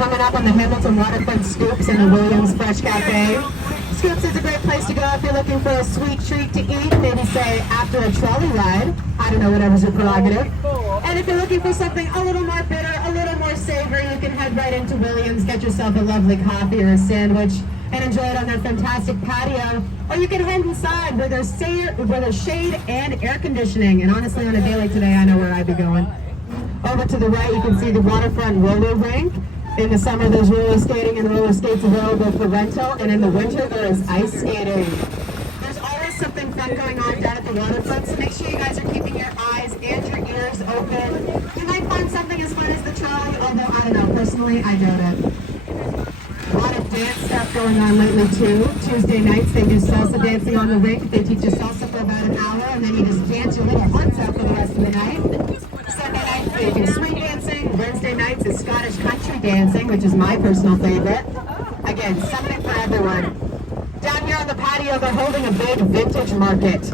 coming up on the Hamilton Waterfront Scoops in the Williams Fresh Cafe. Scoops is a great place to go if you're looking for a sweet treat to eat, maybe say after a trolley ride. I don't know, whatever's your prerogative. And if you're looking for something a little more bitter, a little more savory, you can head right into Williams, get yourself a lovely coffee or a sandwich, and enjoy it on their fantastic patio. Or you can head inside where there's shade and air conditioning. And honestly, on a day like today, I know where I'd be going. Over to the right, you can see the Waterfront roller rink. In the summer, there's roller skating and roller skates available for rental. And in the winter, there is ice skating. There's always something fun going on down at the waterfront, so make sure you guys are keeping your eyes and your ears open. You might find something as fun as the trolley, although I don't know, personally, I doubt it. A lot of dance stuff going on lately too. Tuesday nights they do salsa dancing on the rink. They teach you salsa for about an hour and then you just dance your little hearts out for the rest of the night. Sunday nights they do swing dancing. Wednesday nights is Scottish country dancing, which is my personal favorite. Again, something for everyone. Down here on the patio they're holding a big vintage market.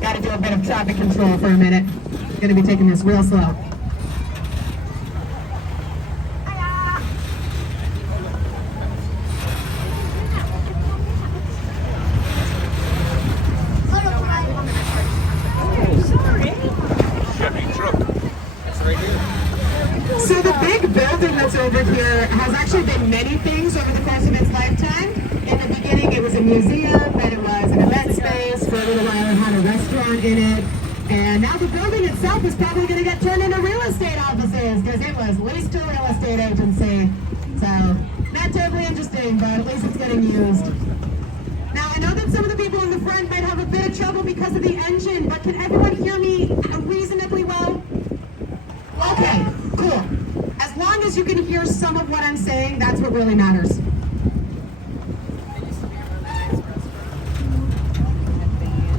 Gotta do a bit of traffic control for a minute. Gonna be taking this real slow. So the big building that's over here has actually been many things over the course of its lifetime. In the beginning it was a museum, then it was an event space, for a little while it had a restaurant in it, and now the building itself is probably going to get turned into real estate offices because it was leased to a real estate agency. So, not terribly interesting, but at least it's getting used. Now I know that some of the people in the front might have a bit of trouble because of the engine, but can everyone hear me reasonably well? Okay, cool. As long as you can hear some of what I'm saying, that's what really matters.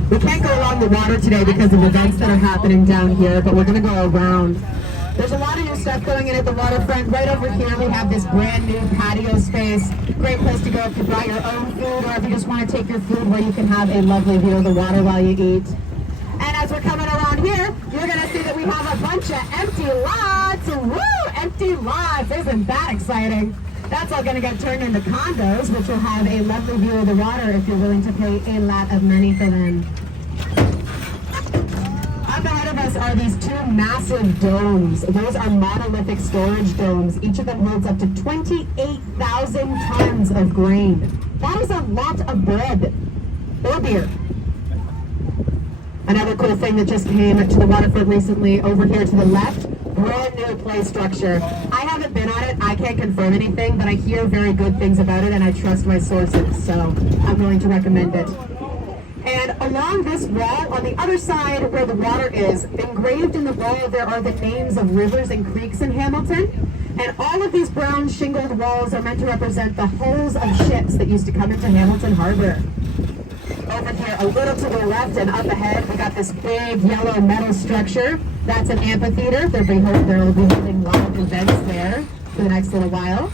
We can't go along the water today because of events that are happening down here, but we're going to go around. There's a lot of new stuff going in at the waterfront. Right over here we have this brand new patio space. Great place to go if you brought your own food or if you just want to take your food where you can have a lovely view of the water while you eat. And as we're coming around here, you're going to see that we have a bunch of empty lots. Woo! Empty lots. Isn't that exciting? That's all going to get turned into condos, which will have a lovely view of the water if you're willing to pay a lot of money for them. Up ahead of us are these two massive domes. Those are monolithic storage domes. Each of them holds up to 28,000 tons of grain. That is a lot of bread or beer. Another cool thing that just came to the waterfront recently, over here to the left, brand new play structure. I haven't been on it, I can't confirm anything, but I hear very good things about it and I trust my sources, so I'm willing to recommend it. And along this wall, on the other side where the water is, engraved in the wall there are the names of rivers and creeks in Hamilton. And all of these brown shingled walls are meant to represent the hulls of ships that used to come into Hamilton Harbor. Over here, a little to the left and up ahead, we got this big yellow metal structure. That's an amphitheater. They'll be holding live events there for the next little while.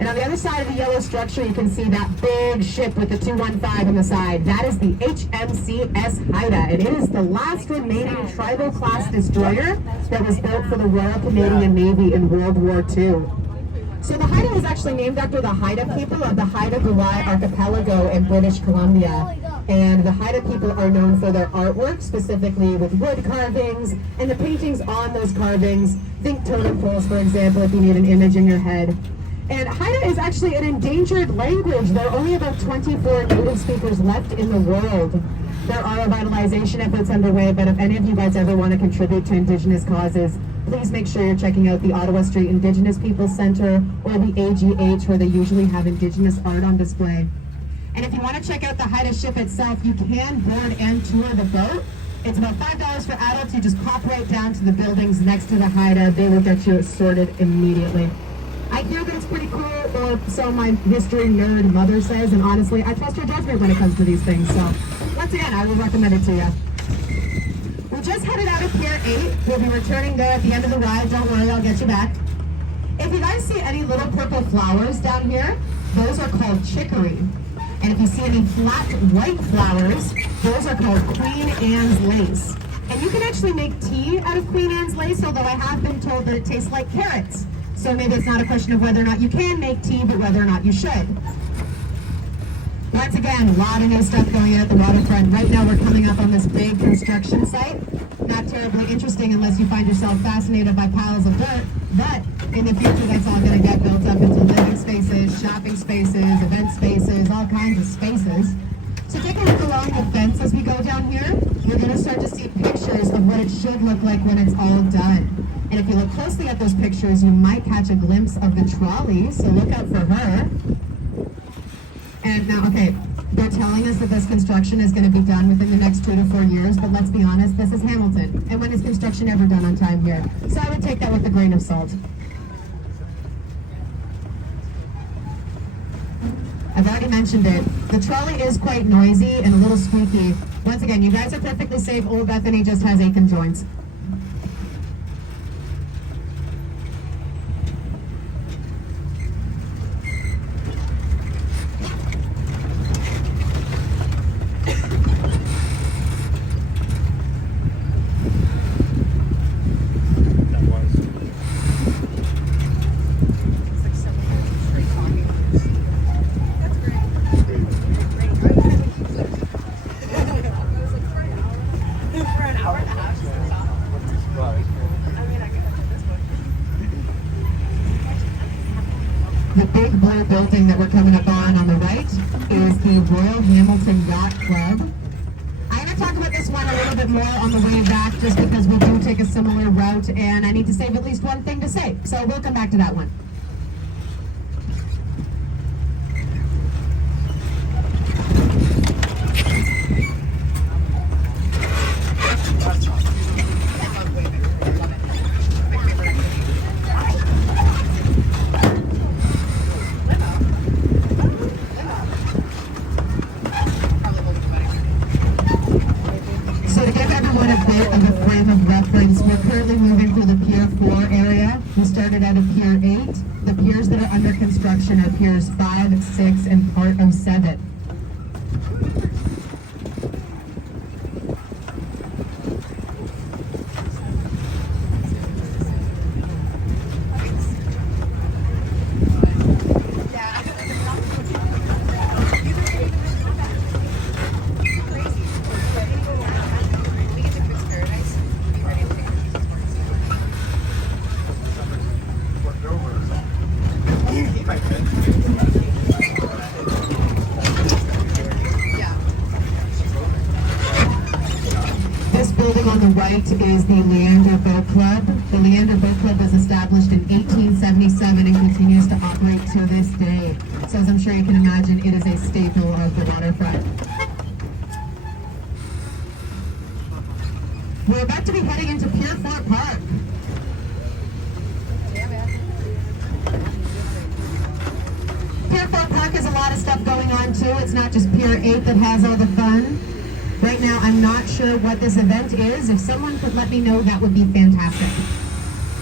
And on the other side of the yellow structure, you can see that big ship with the 215 on the side. That is the Hmcs Haida, and it is the last remaining tribal-class destroyer that was built for the Royal Canadian Navy in World War II. So the Haida was actually named after the Haida people of the Haida Gwaii archipelago in British Columbia. And the Haida people are known for their artwork, specifically with wood carvings, and the paintings on those carvings. Think totem poles, for example, if you need an image in your head. And Haida is actually an endangered language. There are only about 24 native speakers left in the world. There are revitalization efforts underway, but if any of you guys ever want to contribute to Indigenous causes, please make sure you're checking out the Ottawa Street Indigenous Peoples Centre or the AGH, where they usually have Indigenous art on display. And if you want to check out the Haida ship itself, you can board and tour the boat. It's about $5 for adults. You just pop right down to the buildings next to the Haida. They will get you sorted immediately. I hear that it's pretty cool, or so my history nerd mother says, and honestly, I trust her judgment when it comes to these things. So, once again, I will recommend it to you. We just headed out of Pier 8. We'll be returning there at the end of the ride. Don't worry, I'll get you back. If you guys see any little purple flowers down here, those are called chicory. And if you see any flat white flowers, those are called Queen Anne's lace. And you can actually make tea out of Queen Anne's lace, although I have been told that it tastes like carrots. So So maybe it's not a question of whether or not you can make tea, but whether or not you should. Once again, a lot of new stuff going on at the waterfront. Right now we're coming up on this big construction site. Not terribly interesting unless you find yourself fascinated by piles of dirt, but in the future that's all going to get built up into living spaces, shopping spaces, event spaces, all kinds of spaces. So take a look along the fence as we go down here. You're going to start to see pictures of what it should look like when it's all done. And if you look closely at those pictures, you might catch a glimpse of the trolley, so look out for her. And now, okay, they're telling us that this construction is going to be done within the next 2 to 4 years, but let's be honest, this is Hamilton. And when is construction ever done on time here? So I would take that with a grain of salt. I've already mentioned it. The trolley is quite noisy and a little squeaky. Once again, you guys are perfectly safe. Old Bethany just has aching joints. The big blue building that we're coming up on the right is the Royal Hamilton Yacht Club. I'm going to talk about this one a little bit more on the way back just because we do take a similar route and I need to save at least one thing to say. So we'll come back to that one. We're currently moving through the Pier 4 area. We started at a Pier 8. The piers that are under construction are Piers 5, 6, and part of 7. On the right is the Leander Boat Club. The Leander Boat Club was established in 1877 and continues to operate to this day. So as I'm sure you can imagine, it is a staple of the waterfront. We're about to be heading into Pierfont Park. Pierfont Park has a lot of stuff going on too. It's not just Pier 8 that has all the fun. Right now, I'm not sure what this event is. If someone could let me know, that would be fantastic.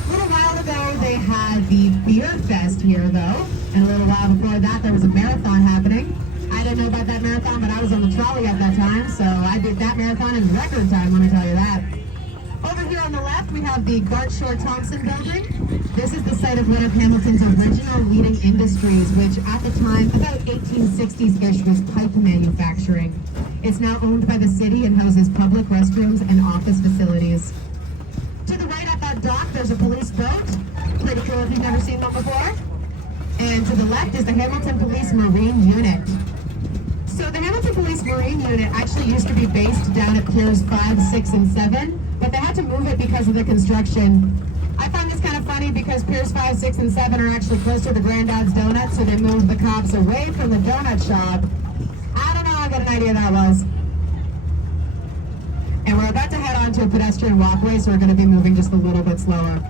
A little while ago, they had the Beer Fest here, though. And a little while before that, there was a marathon happening. I didn't know about that marathon, but I was on the trolley at that time, so I did that marathon in record time, let me tell you that. Over here on the left, we have the Bart Thompson building. This is the site of one of Hamilton's original leading industries, which at the time, about 1860s-ish, was pipe manufacturing. It's now owned by the city and houses public restrooms and office facilities. To the right at that dock, there's a police boat. Pretty cool if you've never seen one before. And to the left is the Hamilton Police Marine Unit. So the Hamilton Police Marine Unit actually used to be based down at Piers 5, 6, and 7, but they had to move it because of the construction. I find this kind of funny because Piers 5, 6, and 7 are actually closer to Granddad's Donuts, so they moved the cops away from the donut shop. I don't know how good an idea that was. And we're about to head on to a pedestrian walkway, so we're going to be moving just a little bit slower.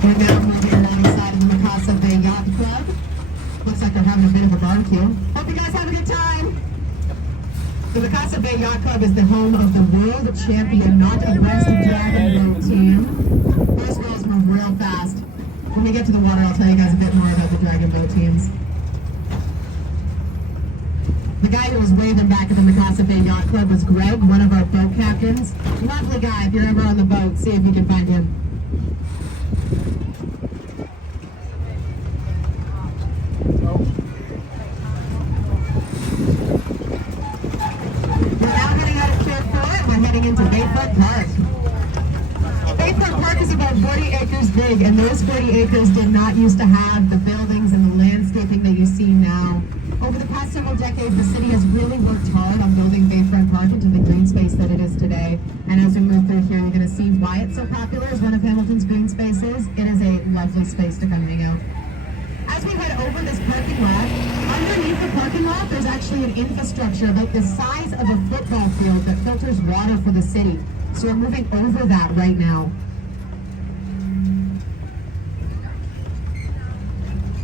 We're now moving alongside of the Yacht Club. Looks like they're having a bit of a barbecue. Hope you guys have a good time. The Mikasa Bay Yacht Club is the home of the world champion Naughty West Dragon Boat team. Those girls move real fast. when we get to the water, I'll tell you guys a bit more about the dragon boat teams. The guy who was waving back at the Mikasa Bay Yacht Club was Greg, one of our boat captains. Lovely guy. If you're ever on the boat, see if you can find him. We're now heading out of Pierfont. We're heading into Bayfront Park. Bayfront Park is about 40 acres big, and those 40 acres did not used to have the buildings and the landscaping that you see now. Over the past several decades, the city has really worked hard on building Bayfront Park into the green space that it is today. And as we move through here, you're going to see why it's so popular as one of Hamilton's green spaces. It is a lovely space to come hang out. As we head over this parking lot, underneath the parking lot, there's actually an infrastructure about the size of a football field that filters water for the city. So we're moving over that right now.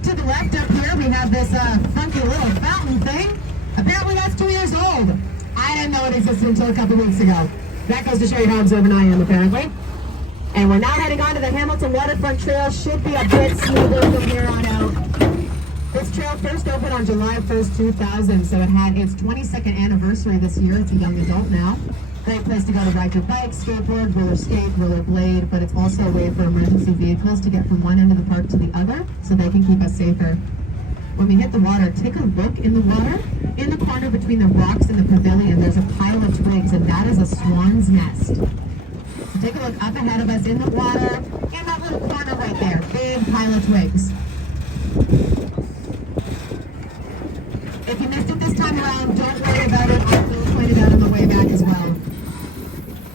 To the left up here, we have this funky little fountain thing. Apparently that's 2 years old. I didn't know it existed until a couple weeks ago. That goes to show you how observant I am, apparently. And we're now heading on to the Hamilton Waterfront Trail. Should be a bit smoother from here on out. This trail first opened on July 1st, 2000, so it had its 22nd anniversary this year. It's a young adult now. Great place to go to ride your bike, skateboard, roller skate, roller blade, but it's also a way for emergency vehicles to get from one end of the park to the other so they can keep us safer. When we hit the water, take a look in the water. In the corner between the rocks and the pavilion, there's a pile of twigs, and that is a swan's nest. So take a look up ahead of us in the water, in that little corner right there, big pile of twigs. If you missed it this time around, don't worry about it. I will point it out on the way back as well.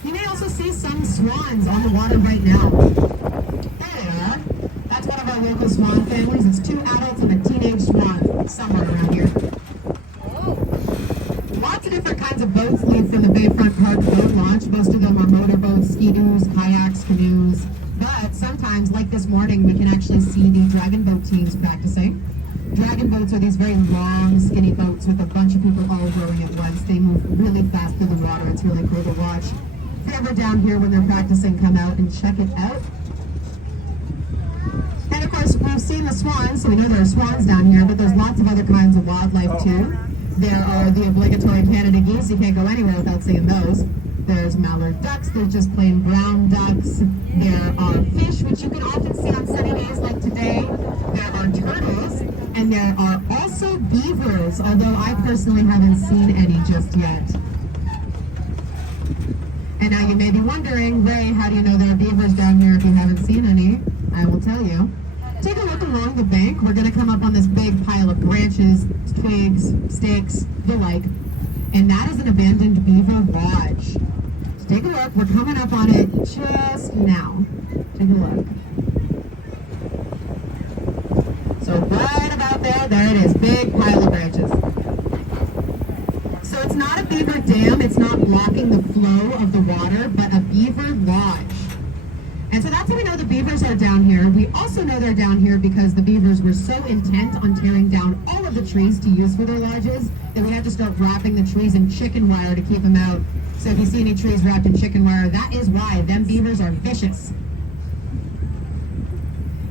You may also see some swans on the water right now. There they are. That's one of our local swan families. It's 2 adults and a teenage swan somewhere around here. Lots of different kinds of boats leave from the Bayfront Park boat launch. Most of them are motorboats, ski-doos, kayaks, canoes. But sometimes, like this morning, we can actually see the dragon boat teams practicing. Dragon boats are these very long, skinny boats with a bunch of people all rowing at once. They move really fast through the water. It's really cool to watch. If you're ever down here when they're practicing, come out and check it out. And of course, we've seen the swans, so we know there are swans down here, but there's lots of other kinds of wildlife too. There are the obligatory Canada geese. You can't go anywhere without seeing those. There's mallard ducks. There's just plain brown ducks. There are fish, which you can often see on sunny days like today. There are turtles. And there are also beavers, although I personally haven't seen any just yet. And now you may be wondering, Ray, how do you know there are beavers down here if you haven't seen any? I will tell you. Take a look along the bank. We're going to come up on this big pile of branches, twigs, sticks, the like. And that is an abandoned beaver lodge. So take a look. We're coming up on it just now. Take a look. So right about there, there it is, big pile of branches. So it's not a beaver dam, it's not blocking the flow of the water, but a beaver lodge. And so that's how we know the beavers are down here. We also know they're down here because the beavers were so intent on tearing down all of the trees to use for their lodges that we had to start wrapping the trees in chicken wire to keep them out. So if you see any trees wrapped in chicken wire, that is why. Them beavers are vicious.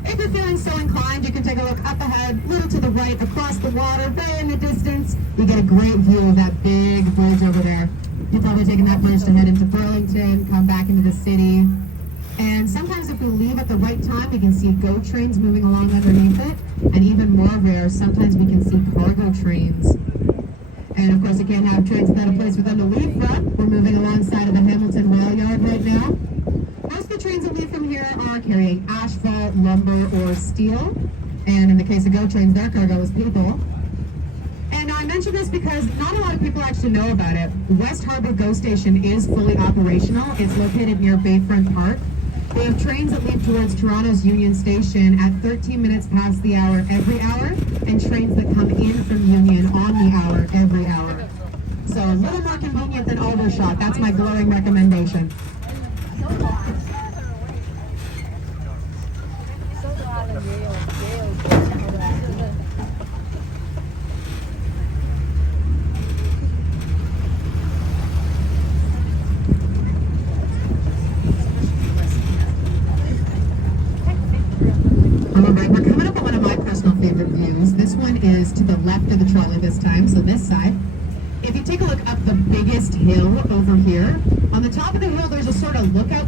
If you're feeling so inclined, you can take a look up ahead, a little to the right, across the water, way in the distance. You get a great view of that big bridge over there. You're probably taking that bridge to head into Burlington, come back into the city. And sometimes if we leave at the right time, we can see GO trains moving along underneath it. And even more rare, sometimes we can see cargo trains. And of course, you can't have trains without a place for them to leave from. We're moving alongside of the Hamilton Rail Yard right now. Most of the trains that leave from here are carrying asphalt, lumber, or steel. And in the case of GO trains, their cargo is people. And I mention this because not a lot of people actually know about it. West Harbour GO Station is fully operational. It's located near Bayfront Park. They have trains that leave towards Toronto's Union Station at 13 minutes past the hour every hour, and trains that come in from Union on the hour every hour. So a little more convenient than Aldershot. That's my glowing recommendation. to the left of the trolley this time, so this side. If you take a look up the biggest hill over here, on the top of the hill there's a sort of lookout